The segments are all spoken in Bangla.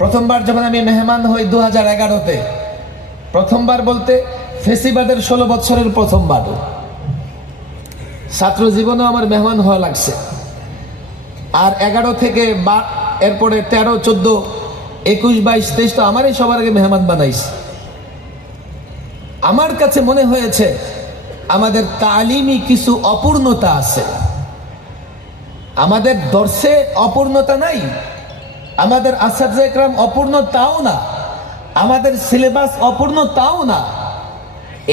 প্রথমবার যখন আমি মেহমান হই 2011-তে, প্রথমবার বলতে ফেসিবাদের 16 বছরের প্রথমবার ছাত্র জীবনে আমার মেহমান হওয়া লাগছে। আর 11 থেকে এরপরে 13, 14, 21, 22, 23 তো আমারই সবার আগে মেহমান বানাইছে। আমার কাছে মনে হয়েছে আমাদের তালিমি কিছু অপূর্ণতা আছে। আমাদের দর্শে অপূর্ণতা নাই, আমাদের আসাদে একরাম অপূর্ণ তাও না, আমাদের সিলেবাস অপূর্ণ তাও না।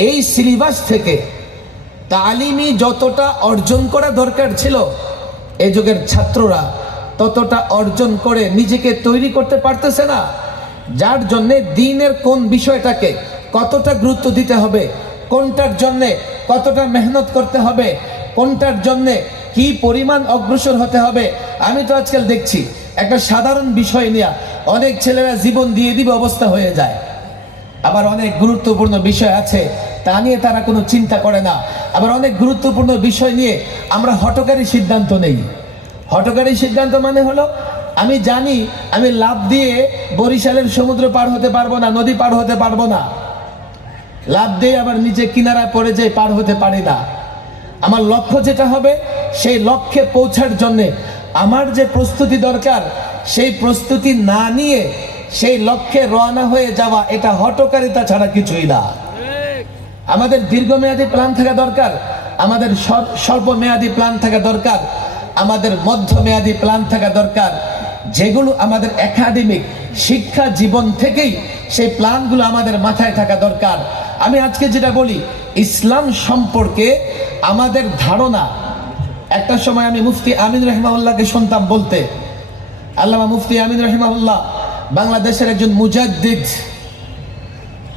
এই সিলেবাস থেকে তালিমি যতটা অর্জন করা দরকার ছিল এই যুগের ছাত্ররা ততটা অর্জন করে নিজেকে তৈরি করতে পারতেছে না। যার জন্যে দ্বীনের কোন বিষয়টাকে কতটা গুরুত্ব দিতে হবে, কোনটার জন্যে কতটা মেহনত করতে হবে, কোনটার জন্যে কি পরিমাণ অগ্রসর হতে হবে। আমি তো আজকাল দেখছি একটা সাধারণ বিষয় নিয়ে অনেক ছেলেরা জীবন দিয়ে দিবে অবস্থা হয়ে যায়। আবার অনেক গুরুত্বপূর্ণ বিষয় আছে তা নিয়ে তারা কোনো চিন্তা করে না। আবার অনেক গুরুত্বপূর্ণ বিষয় নিয়ে আমরা হঠকারী সিদ্ধান্ত নেই। হঠকারী সিদ্ধান্ত মানে হলো আমি জানি আমি লাফ দিয়ে বরিশালের সমুদ্র পার হতে পারবো না, নদী পার হতে পারবো না, লাফ দিয়ে আবার নিচে কিনারায় পড়ে যেয়ে পার হতে পারি না। আমার লক্ষ্য যেটা হবে সেই লক্ষ্যে পৌঁছার জন্যে আমার যে প্রস্তুতি দরকার সেই প্রস্তুতি না নিয়ে সেই লক্ষ্যে রওনা হয়ে যাওয়া এটা হঠকারিতা ছাড়া কিছুই না। আমাদের দীর্ঘমেয়াদী প্ল্যান থাকা দরকার, আমাদের স্বল্প মেয়াদী প্ল্যান থাকা দরকার, আমাদের মধ্যমেয়াদী প্ল্যান থাকা দরকার, যেগুলো আমাদের একাডেমিক শিক্ষা জীবন থেকেই সেই প্ল্যানগুলো আমাদের মাথায় থাকা দরকার। আমি আজকে যেটা বলি ইসলাম সম্পর্কে আমাদের ধারণা, একটা সময় আমি মুফতি আমিন রহমাউল্লাহকে শুনতাম বলতে, আল্লামা মুফতি আমিন রহমাউল্লাহ বাংলাদেশের একজন মুজাদ্দিদ,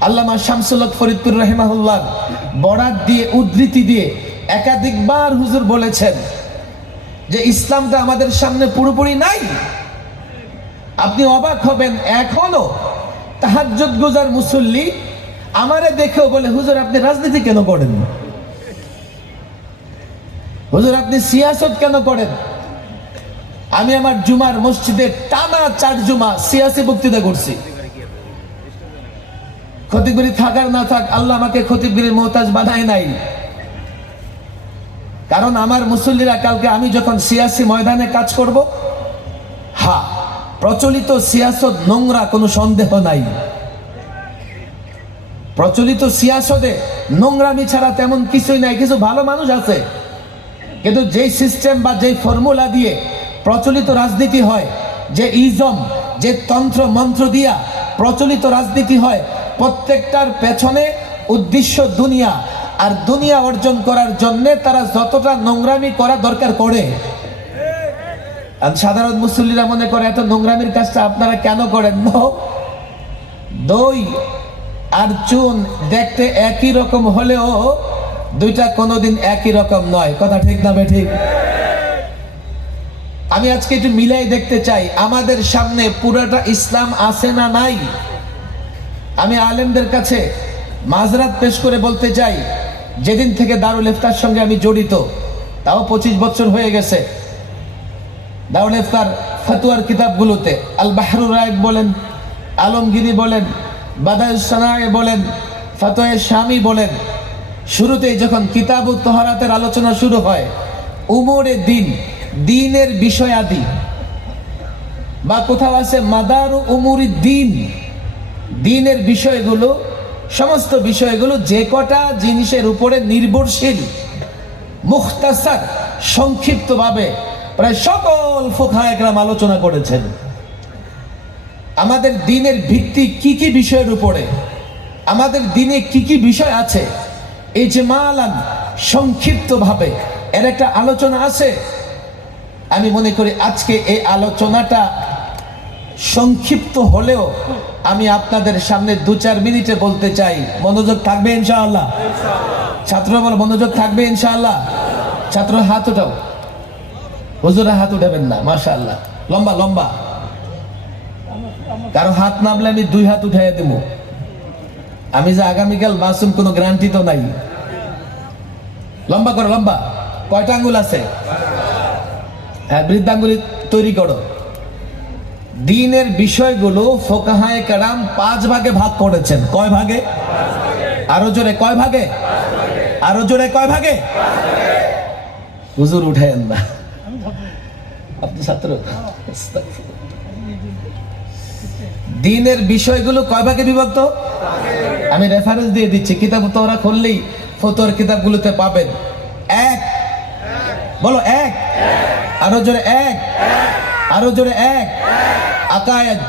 আল্লামা শামসুল হক ফরিদপুর রহমাউল্লাহ বরাত দিয়ে উদ্ধৃতি দিয়ে একাধিকবার হুজুর বলেছেন যে ইসলামটা আমাদের সামনে পুরোপুরি নাই। আপনি অবাক হবেন এখনো তাহাজ্জুদ গুজার মুসল্লি আমারে দেখেও বলে হুজুর আপনি রাজনীতি কেন করেন, হুজুর আপনি সিয়াসত কেন করেন। আমি আমার জুমার মসজিদে টানা 4 জুমা সিয়াসি বক্তৃতা করছি। খতিবগিরি থাকার না থাক আল্লাহ আমাকে খতিবগিরির মোহতাজ বানায় নাই, কারণ আমার মুসল্লিরা কালকে আমি যখন সিয়াসি ময়দানে কাজ করব, হ্যাঁ প্রচলিত সিয়াসত নোংরা, কোনো সন্দেহ নাই। প্রচলিত সিয়াসতে নোংরামি ছাড়া তেমন কিছুই নাই। কিছু ভালো মানুষ আছে, কিন্তু যেই সিস্টেম বা যেই ফর্মুলা দিয়ে প্রচলিত রাজনীতি হয়, যে ইজম যে তন্ত্র মন্ত্র দিয়া প্রচলিত রাজনীতি হয়, প্রত্যেকটার পেছনে উদ্দেশ্য দুনিয়া, আর দুনিয়া অর্জন করার জন্য তারা যতটা নোংরামি করা দরকার করে। আর সাধারণ মুসল্লিরা মনে করে এত নোংরামির কাজটা আপনারা কেন করেন। দই আর চুন দেখতে একই রকম হলেও দুইটা কোনোদিন একই রকম নয়, কথা ঠিক না বেঠিক? আমি আজকে একটু মিলাই দেখতে চাই আমাদের সামনে পুরাটা ইসলাম আছে না নাই। আমি আলেমদের কাছে মাযরাত পেশ করে বলতে চাই, যেদিন থেকে দারুল ইফতার সঙ্গে আমি জড়িত, তাও 25 বছর হয়ে গেছে, দারুল ইফতার ফতোয়ার কিতাবগুলোতে আল বাহরুর রায়ক বলেন, আলমগীরি বলেন, বাদায়ুস সানায়ে বলেন, ফতোয়া শামী বলেন, শুরুতেই যখন কিতাবুত তাহারাতের আলোচনা শুরু হয়, উমরে দিন, দ্বীনের বিষয়াদি, বা কোথাও আছে মাদারু উমুরি দ্বীন, দ্বীনের বিষয়গুলো, সমস্ত বিষয়গুলো যে কটা জিনিসের উপরে নির্ভরশীল, মুখতাসার সংক্ষিপ্তভাবে প্রায় সকল ফুকাহা একরাম আলোচনা করেছেন। আমাদের দ্বীনের ভিত্তি কি কি বিষয়ের উপরে, আমাদের দ্বীনে কি কি বিষয় আছে, ইজমালান সংক্ষিপ্তভাবে এর একটা আলোচনা আছে। আমি মনে করি আজকে এই আলোচনাটা সংক্ষিপ্ত হলেও আমি আপনাদের সামনে 2-4 মিনিটে বলতে চাই। মনোযোগ থাকবে ইনশাআল্লাহ? ছাত্র বল মনোযোগ থাকবে ইনশাআল্লাহ? ছাত্র হাত উঠাও, হুজুরা হাত উঠাবেন না, মাশাআল্লাহ লম্বা লম্বা। কারো হাত নামলে আমি 2 হাত উঠাইয়া দেব। আমি যে আগামীকাল মাসুম কোনো গ্যারান্টি তো নাই। লম্বা করো, লম্বা। কয়টা আঙ্গুল আছে? হ্যাঁ, বৃদ্ধাঙ্গুলি তৈরি করো। দ্বীনের বিষয়গুলো ফুকাহায়ে কেরাম 5 ভাগে ভাগ করেছেন। কয় ভাগে? আরো জোরে কয় ভাগে? আরো জোরে কয় ভাগে? হুজুর উঠেন না, আপনি ছাত্র। দ্বীনের বিষয়গুলো কয় ভাগে বিভক্ত? আমি রেফারেন্স দিয়ে দিচ্ছি, কিতাব তো ওরা খুললেই ফতোয়ার কিতাবগুলোতে পাবেন। 1, বলো 1, আরো জোরে 1, আরো জোরে 1। আকায়েদ।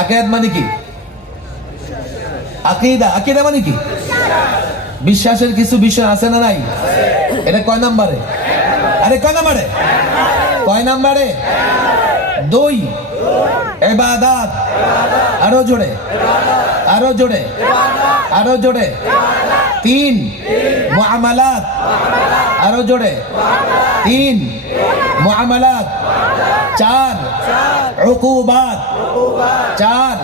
আকায়েদ মানে কি? আকীদা। আকীদা মানে কি? বিশ্বাসের কিছু বিষয় আছে না নাই? এটা কয় নাম্বারে? আরে কয় নাম্বারে? কয় নাম্বারে? 2 ইবাদত। আরো জোরে, আরো জোরে, আরো জোরে। 3 মুআমালাত। আরো জোরে, 3 মুআমালাত। 4 উকুবাত। 4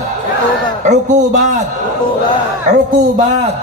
উকুবাত। উকুবাত।